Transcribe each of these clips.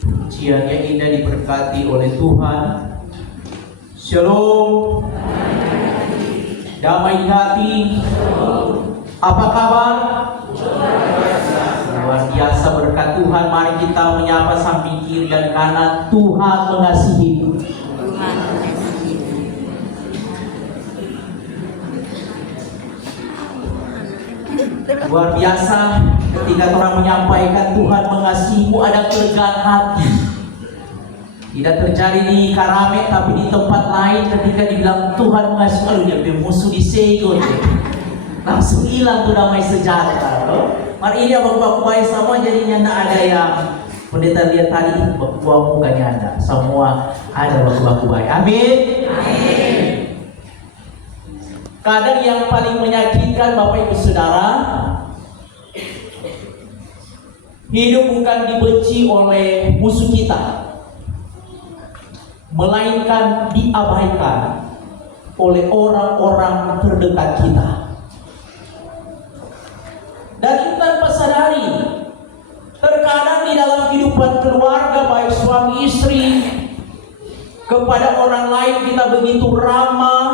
Pujian yang indah diberkati oleh Tuhan. Shalom. Damai di hati. Apa kabar? Luar biasa berkat Tuhan. Mari kita menyapa samping kiri dan kanan. Tuhan mengasihi. Luar biasa ketika orang menyampaikan Tuhan mengasihimu, ada kelegaan hati. Tidak terjadi di Karame, tapi di tempat lain ketika dibilang Tuhan mengasihi, aduh dia musuh disego, langsung hilang tuh damai sejahtera. Mari ini bapak-bapak baik semua, jadinya tidak ada yang pendeta lihat tadi bapak mukanya ada, semua ada bapak-bapak baik. Amin. Amin. Kadang yang paling menyakitkan Bapak Ibu Saudara, hidup bukan dibenci oleh musuh kita, melainkan diabaikan oleh orang-orang terdekat kita. Dan itu tanpa sadari, terkadang di dalam kehidupan keluarga, baik suami istri, kepada orang lain kita begitu ramah,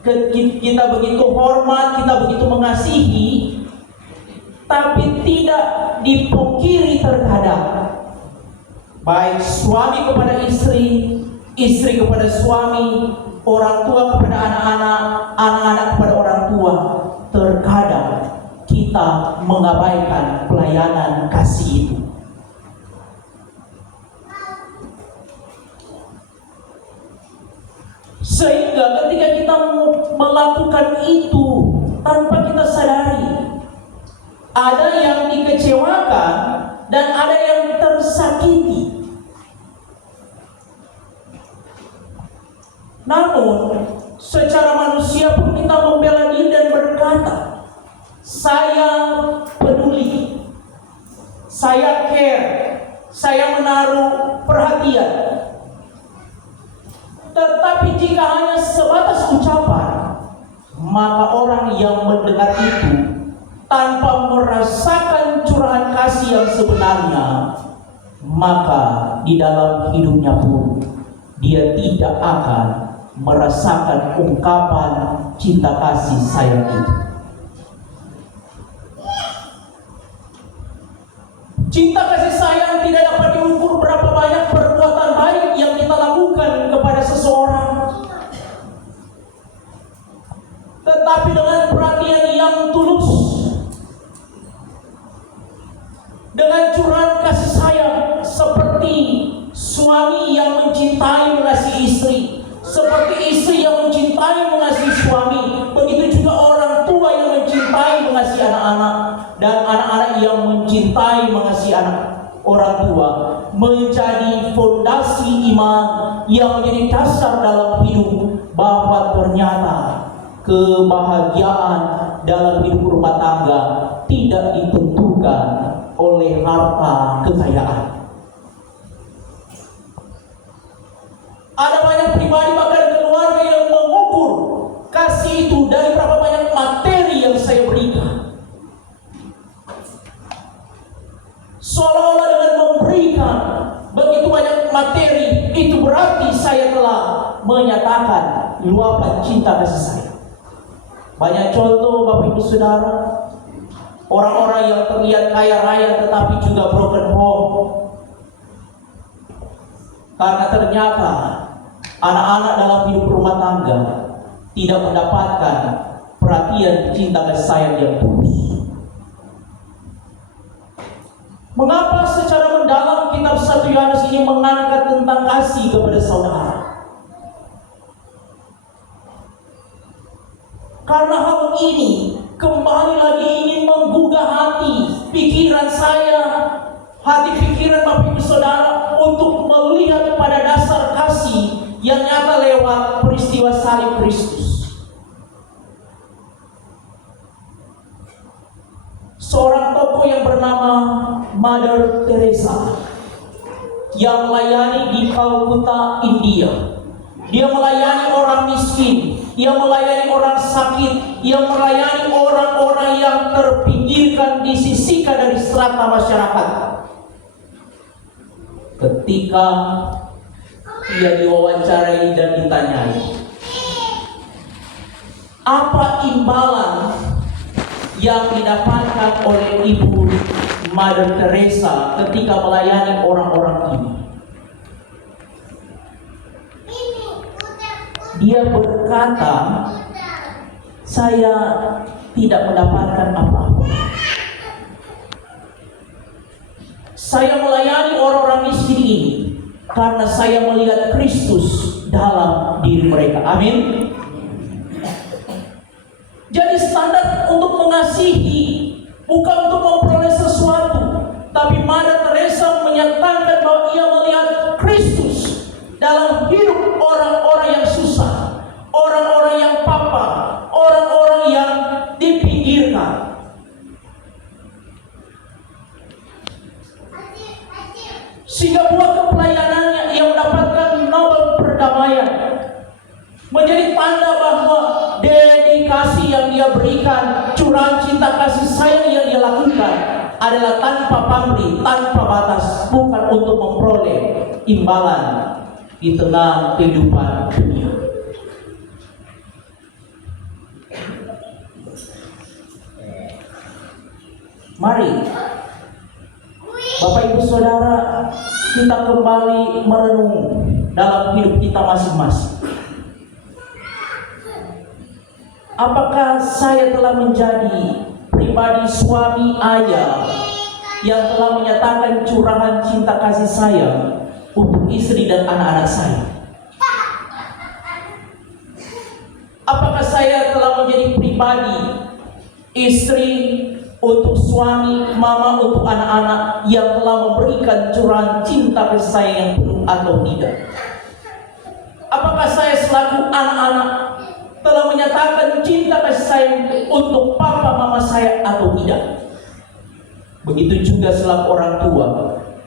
kita begitu hormat, kita begitu mengasihi, tapi tidak dipungkiri terkadang baik suami kepada istri, istri kepada suami, orang tua kepada anak-anak, anak-anak kepada orang tua, terkadang kita mengabaikan pelayanan kasih itu. Sehingga ketika kita melakukan itu tanpa kita sadari, ada yang dikecewakan dan ada yang tersakiti. Namun secara manusia pun kita membela diri dan berkata, saya peduli, saya care, saya menaruh perhatian. Tetapi jika hanya sebatas ucapan, maka orang yang mendengar itu tanpa merasakan curahan kasih yang sebenarnya, maka di dalam hidupnya pun dia tidak akan merasakan ungkapan cinta kasih sayang itu. Cinta kasih sayang tidak dapat diukur berapa banyak perbuatan baik yang kita lakukan kepada seseorang, tetapi dengan perhatian yang tulus, dengan curahan kasih sayang, seperti suami yang mencintai mengasihi istri, seperti istri yang mencintai mengasihi suami, begitu juga orang tua yang mencintai mengasihi anak-anak, dan anak-anak yang mencintai mengasihi orang tua, menjadi fondasi iman yang menjadi dasar dalam hidup, bahwa ternyata kebahagiaan dalam hidup rumah tangga tidak ditentukan oleh harta kekayaan. Ada banyak pribadi bahkan keluarga yang mengukur kasih itu dari berapa banyak materi yang saya berikan. Seolah-olah dengan memberikan begitu banyak materi, itu berarti saya telah menyatakan luapan cinta kasih saya. Banyak contoh Bapak Ibu Saudara, orang-orang yang terlihat kaya raya tetapi juga broken home, karena ternyata anak-anak dalam hidup rumah tangga tidak mendapatkan perhatian cinta kasih sayang yang tulus. Mengapa secara mendalam kitab 1 Yohanes ini mengangkat tentang kasih kepada saudara? Karena hal ini kembali lagi ingin menggugah hati, pikiran saya, hati pikiran Bapak Ibu Saudara, untuk melihat pada dasar kasih yang nyata lewat peristiwa salib Kristus. Seorang tokoh yang bernama Mother Teresa yang melayani di Calcutta, India. Dia melayani orang miskin, dia melayani orang sakit, dia melayani orang-orang yang terpinggirkan, disisihkan dari strata masyarakat. Ketika ia diwawancarai dan ditanyai, apa imbalan yang didapatkan oleh Ibu Mother Teresa ketika melayani orang-orang ini? Dia berkata, saya tidak mendapatkan apa-apa. Saya melayani orang-orang miskin ini karena saya melihat Kristus dalam diri mereka. Amin. Jadi standar untuk mengasihi bukan untuk memperoleh sesuatu, tapi Mother Teresa menyatakan bahwa ia melihat Kristus dalam hidup orang-orang yang susah, orang-orang yang papa, orang-orang yang dipinggirkan. Sehingga buat kepelayanannya ia mendapatkan Nobel Perdamaian, menjadi tanda bahwa dedikasi yang dia berikan, curahan cinta kasih sayang yang dia lakukan adalah tanpa pamrih, tanpa batas, bukan untuk memperoleh imbalan di tengah kehidupan dunia. Mari Bapak Ibu Saudara, kita kembali merenung dalam hidup kita masing-masing. Apakah saya telah menjadi pribadi suami ayah yang telah menyatakan curahan cinta kasih sayang untuk istri dan anak-anak saya? Apakah saya telah menjadi pribadi istri untuk suami, mama untuk anak-anak yang telah memberikan curahan cinta kasih sayang yang penuh atau tidak? Apakah saya selaku anak-anak telah menyatakan cinta kasih sayang untuk papa mama saya atau tidak? Begitu juga selaku orang tua,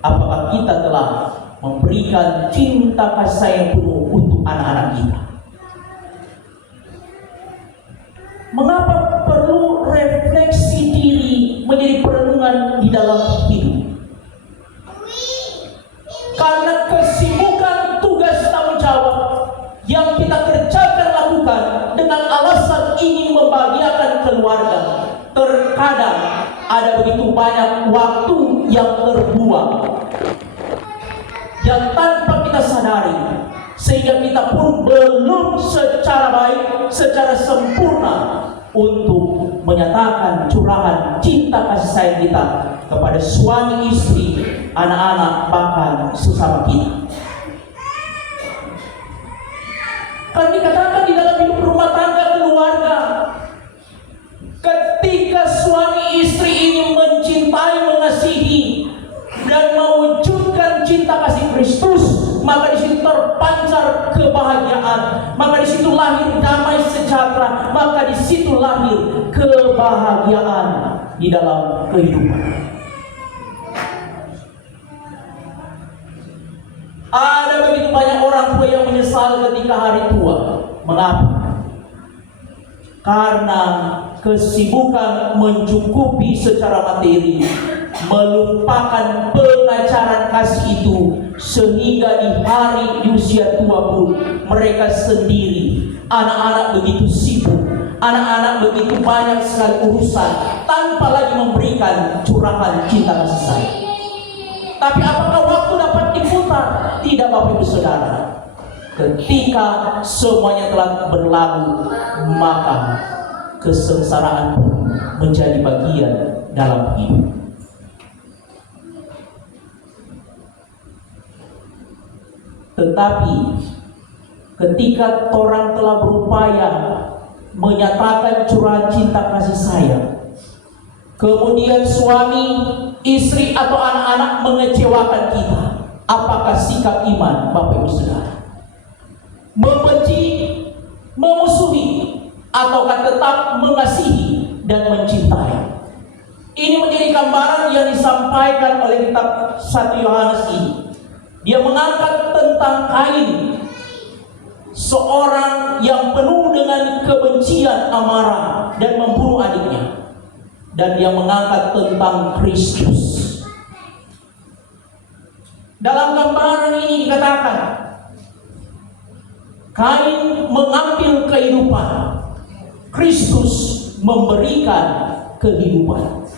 apakah kita telah memberikan cinta kasih sayang penuh untuk anak-anak kita? Mengapa perlu refleksi diri menjadi perenungan di dalam hidup? Karena kesibukan tugas tanggung jawab yang kita kerjakan lakukan dengan alasan ingin membahagiakan keluarga, terkadang ada begitu banyak waktu yang terbuang yang tanpa kita sadari, sehingga kita pun belum secara baik, secara sempurna untuk menyatakan curahan cinta kasih sayang kita kepada suami, istri, anak-anak, bahkan sesama kita. Kan dikatakan di dalam hidup rumah tangga keluarga, ketika suami istri ini mencintai, mengasihi, dan mewujudkan cinta kasih Kristus, maka di situ terpancar kebahagiaan, maka di situ lahir damai sejahtera, maka di situ lahir kebahagiaan di dalam kehidupan. Ada begitu banyak orang tua yang menyesal ketika hari tua. Mengapa? Karena kesibukan mencukupi secara materi, melupakan pengajaran kasih itu, sehingga di hari di usia tua pun mereka sendiri, anak-anak begitu sibuk, anak-anak begitu banyak sekali urusan, tanpa lagi memberikan curahan cinta kasih sayang. Tapi apakah waktu dapat diputar? Tidak, Bapak Ibu Saudara. Ketika semuanya telah berlalu, maka kesengsaraan pun menjadi bagian dalam hidup. Tetapi ketika orang telah berupaya menyatakan curahan cinta kasih sayang, kemudian suami, istri atau anak-anak mengecewakan kita, apakah sikap iman Bapak Ibu Saudara? Membenci, memusuhi, ataukah tetap mengasihi dan mencintai? Ini menjadi gambaran yang disampaikan oleh kitab 1 Yohanes ini. Dia mengangkat tentang Kain, seorang yang penuh dengan kebencian, amarah, dan membunuh adiknya. dan dia mengangkat tentang Kristus. Dalam gambaran ini dikatakan, Kain mengambil kehidupan, Kristus memberikan kehidupan.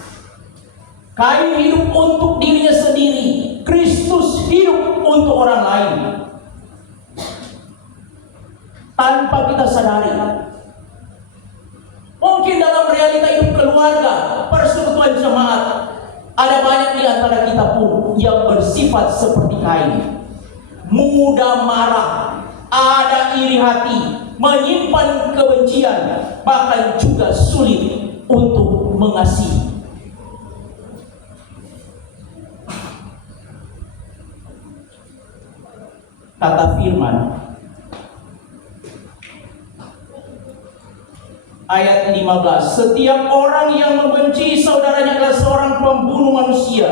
Kain hidup untuk dirinya sendiri, Kristus hidup untuk orang lain. Tanpa kita sadari, mungkin dalam realita hidup keluarga, persekutuan jemaat, ada banyak di antara kita pun yang bersifat seperti Kain, mudah marah, ada iri hati, menyimpan kebencian, bahkan juga sulit untuk mengasihi. Kata firman ayat 15, setiap orang yang membenci saudaranya adalah seorang pembunuh manusia.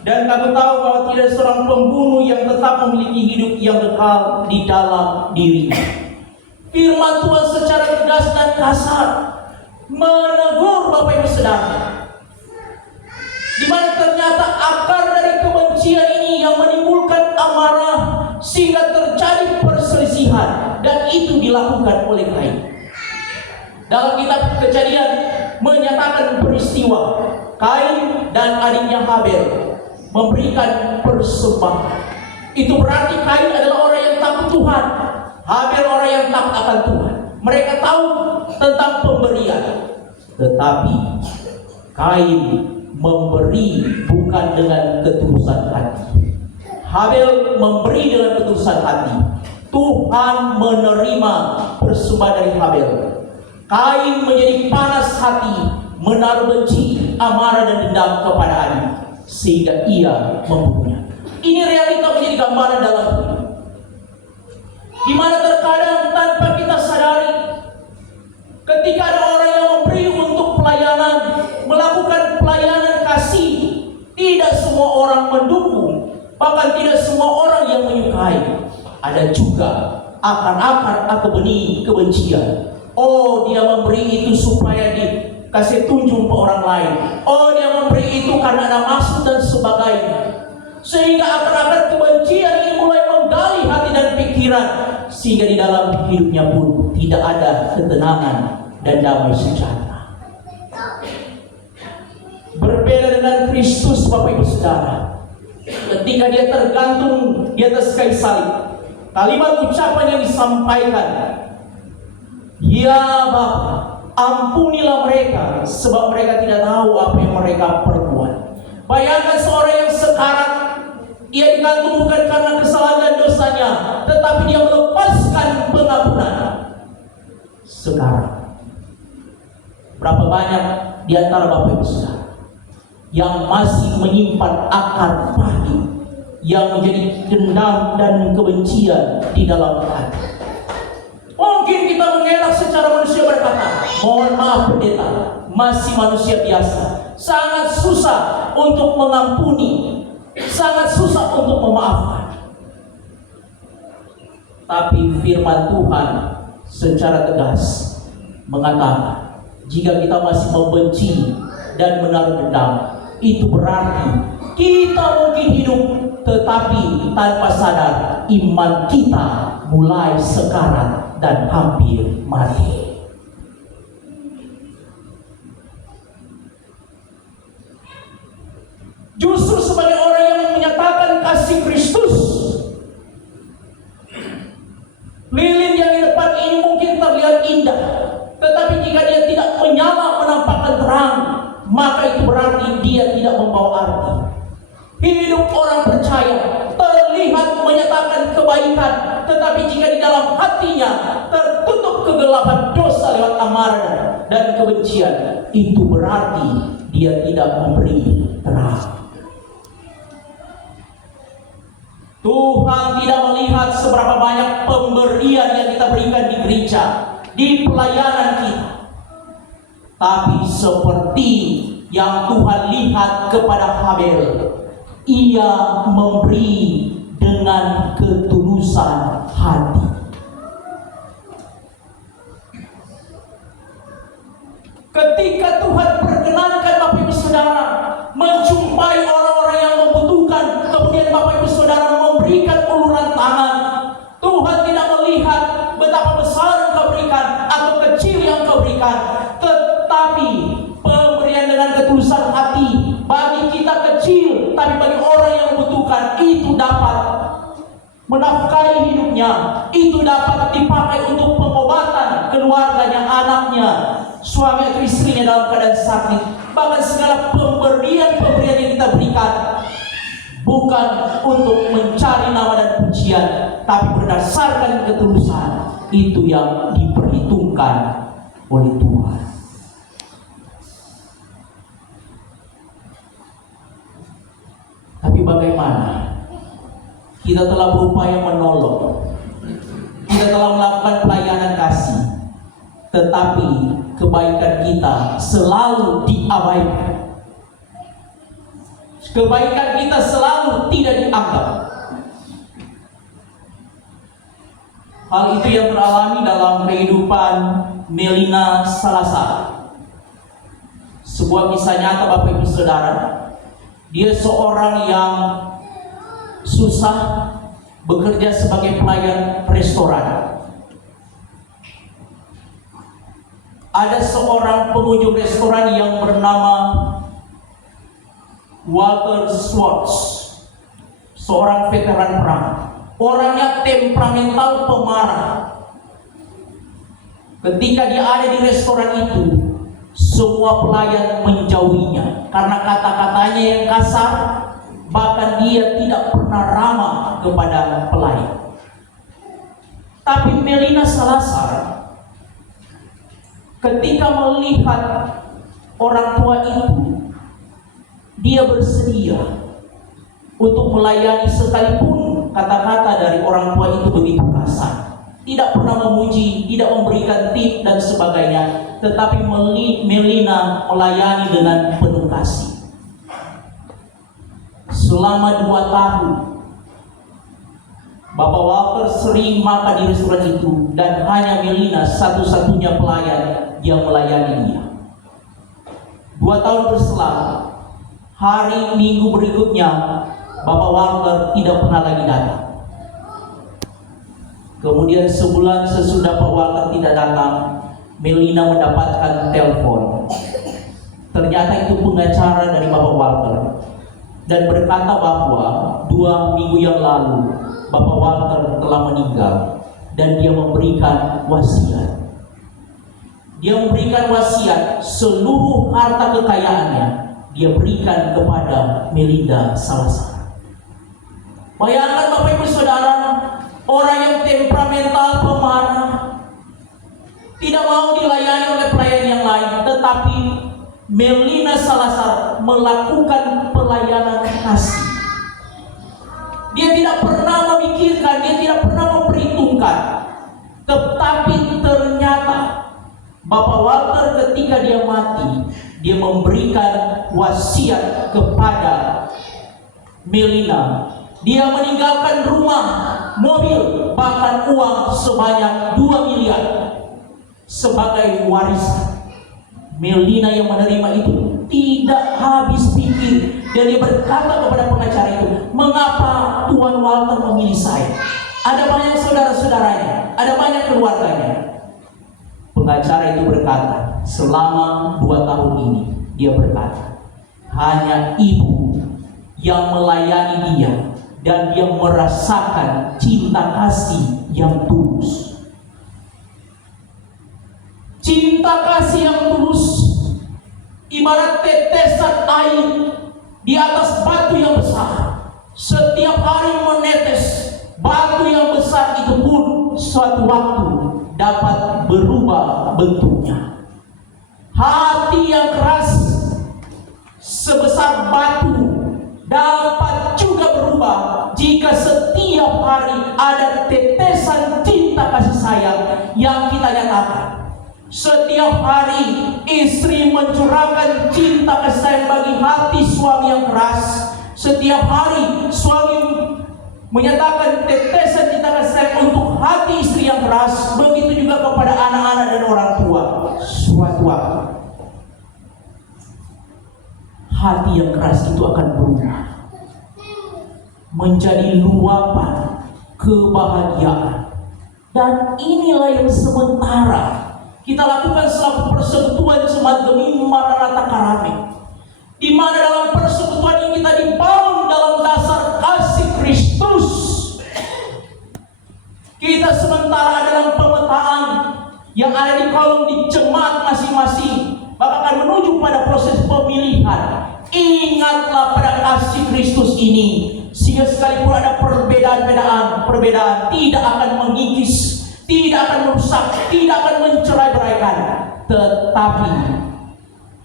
Dan kamu tahu bahwa tidak seorang pembunuh yang tetap memiliki hidup yang kekal di dalam dirinya. Firman Tuhan secara tegas dan kasar menegur Bapak Ibu Saudara, di mana ternyata akar dari kebencian ini yang menimbulkan amarah sehingga terjadi perselisihan, dan itu dilakukan oleh Kain. Dalam kitab Kejadian menyatakan peristiwa Kain dan adiknya Habel memberikan persembahan. Itu berarti Kain adalah orang yang takut Tuhan, Habel orang yang takut akan Tuhan. Mereka tahu tentang pemberian, tetapi Kain memberi bukan dengan ketulusan hati. Habel memberi dengan ketulusan hati. Tuhan menerima persembahan dari Habel. Kain menjadi panas hati, menaruh benci, amarah dan dendam kepada adik, sehingga ia membunuhnya. Ini realita menjadi gambaran dalam hidup, di mana terkadang tanpa kita sadari, ketika ada orang yang memberi untuk pelayanan, melakukan pelayanan kasih, tidak semua orang mendukung, bahkan tidak semua orang yang menyukai. Ada juga akar-akar atau benih kebencian. Oh, dia memberi itu supaya dikasih tunjuk ke orang lain. Oh, dia memberi itu karena ada maksud dan sebagainya. Sehingga akar-akar kebencian ini mulai menggali hati dan pikiran, sehingga di dalam hidupnya pun tidak ada ketenangan dan damai sejahtera. Berbeda dengan Kristus, Bapak Ibu Saudara, ketika dia tergantung di atas kayu salib, kalimat ucapan yang disampaikan, ya Bapa, ampunilah mereka, sebab mereka tidak tahu apa yang mereka perbuat. Bayangkan seorang yang sekarat, ia digantung bukan karena kesalahan dan dosanya, tetapi dia melepaskan pengampunan. Sekarang, berapa banyak di antara Bapak Ibu Saudara yang masih menyimpan akar pahit, yang menjadi dendam dan kebencian di dalam hati. Mungkin kita mengelak secara manusia berkata, mohon maaf pendeta, masih manusia biasa, sangat susah untuk mengampuni, sangat susah untuk memaafkan. Tapi firman Tuhan secara tegas mengatakan, jika kita masih membenci dan menaruh dendam, itu berarti kita mungkin hidup, tetapi tanpa sadar iman kita mulai sekarat dan hampir mati. Justru sebagai orang yang menyatakan kasih Kristus, lilin yang di depan ini mungkin terlihat indah, tetapi jika dia tidak menyala menampakkan terang, maka itu berarti dia tidak membawa arti. Hidup orang percaya terlihat menyatakan kebaikan, tetapi jika di dalam hatinya tertutup kegelapan dosa lewat amarah dan kebencian, itu berarti dia tidak memberi terang. Tuhan tidak melihat seberapa banyak pemberian yang kita berikan di gereja, di pelayanan kita, tapi seperti yang Tuhan lihat kepada Habel, ia memberi dengan ketulusan hati. Ketika Tuhan perkenankan Saudara menjumpai orang-orang yang membutuhkan, kemudian Bapak Ibu Saudara memberikan uluran tangan. Tuhan tidak melihat betapa besar yang kau berikan atau kecil yang kau berikan, tetapi pemberian dengan ketulusan hati bagi kita kecil, tapi bagi orang yang membutuhkan itu dapat menafkahi hidupnya, itu dapat dipakai untuk pengobatan keluarganya, anaknya, suami atau istrinya dalam keadaan sakit. Bahkan segala pemberian-pemberian yang kita berikan bukan untuk mencari nama dan pujian, tapi berdasarkan ketulusan, itu yang diperhitungkan oleh Tuhan. Tapi bagaimana? Kita telah berupaya menolong, kita telah melakukan pelayanan kasih, tetapi kebaikan kita selalu diabaikan. Kebaikan kita selalu tidak dianggap. Hal itu yang teralami dalam kehidupan Melina Salazar. Sebuah kisah nyata Bapak Ibu Saudara. Dia seorang yang susah, bekerja sebagai pelayan restoran. Ada seorang pengunjung restoran yang bernama Walter Schwartz, seorang veteran perang. Orangnya temperamental, pemarah. Ketika dia ada di restoran itu, semua pelayan menjauhinya karena kata-katanya yang kasar. Bahkan dia tidak pernah ramah kepada pelayan. Tapi Melina Salazar ketika melihat orang tua itu, dia bersedia untuk melayani sekalipun kata-kata dari orang tua itu begitu kasar. Tidak pernah memuji, tidak memberikan tip dan sebagainya, tetapi Melina melayani dengan penuh kasih. Selama 2 tahun Bapak Walter sering makan di restoran itu, dan hanya Melina satu-satunya pelayan yang melayani dia. 2 tahun berselang, hari Minggu berikutnya Bapak Walter tidak pernah lagi datang. Kemudian sebulan sesudah Pak Walter tidak datang, Melina mendapatkan telepon. Ternyata itu pengacara dari Bapak Walter, dan berkata bahwa 2 minggu yang lalu Bapak Walter telah meninggal, dan dia memberikan wasiat. Dia memberikan wasiat seluruh harta kekayaannya dia berikan kepada Melina Salazar. Bayangkan Bapak Ibu Saudara, orang yang temperamental, pemarah, tidak mau dilayani oleh pelayan yang lain, tetapi Melina Salazar melakukan pelayanan kasih. Dia tidak pernah memikirkan, dia tidak pernah memperhitungkan. Tetapi ternyata Bapak Walter ketika dia mati, dia memberikan wasiat kepada Melina. Dia meninggalkan rumah, mobil, bahkan uang sebanyak 2 miliar sebagai warisan. Melina yang menerima itu tidak habis pikir, dan dia berkata kepada pengacara itu, "Mengapa Tuan Walter memilih saya? Ada banyak saudara-saudaranya, ada banyak keluarganya." Pengacara itu berkata, selama 2 tahun ini, dia berkata, hanya ibu yang melayani dia, dan dia merasakan cinta kasih yang tulus. Cinta kasih yang tulus ibarat tetesan air di atas batu yang besar. Setiap hari menetes, batu yang besar itu pun suatu waktu dapat berubah bentuknya. Hati yang keras sebesar batu dapat juga berubah jika setiap hari ada tetesan cinta kasih sayang yang kita nyatakan. Setiap hari istri mencurahkan cinta kasih sayang bagi hati suami yang keras. Setiap hari suami menyatakan tetesan cinta kasih sayang untuk hati istri yang keras. Begitu juga kepada anak-anak dan orang tua. Suatu waktu hati yang keras itu akan berubah menjadi luapan kebahagiaan. Dan inilah yang sementara kita lakukan selaku persekutuan jemaat Gemi Maranatha Karame, di mana dalam persekutuan ini kita dibangun dalam dasar kasih Kristus. Kita sementara dalam pemetaan yang ada di kolom di jemaat masing-masing, maka akan menuju pada proses pemilihan. Ingatlah pada kasih Kristus ini, sehingga sekalipun ada perbedaan tidak akan mengikis, tidak akan merusak, tidak akan mencerai-beraikan, tetapi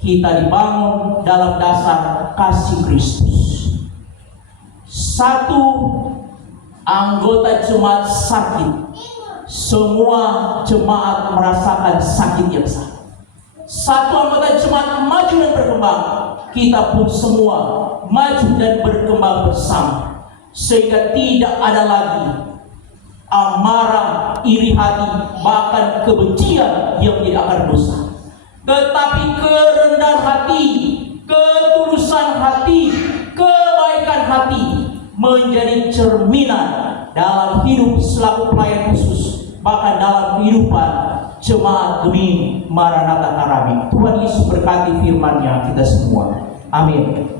kita dibangun dalam dasar kasih Kristus. Satu anggota jemaat sakit, semua jemaat merasakan sakit yang sama. Satu anggota jemaat maju dan berkembang, kita pun semua maju dan berkembang bersama, sehingga tidak ada lagi amarah, iri hati, bahkan kebencian yang tidak akan dosa, tetapi kerendahan hati, ketulusan hati, kebaikan hati menjadi cerminan dalam hidup selaku pelayan khusus, bahkan dalam kehidupan jemaat Gemi Maranatha Karame. Tuhan Yesus berkati firman-Nya kita semua. Amin.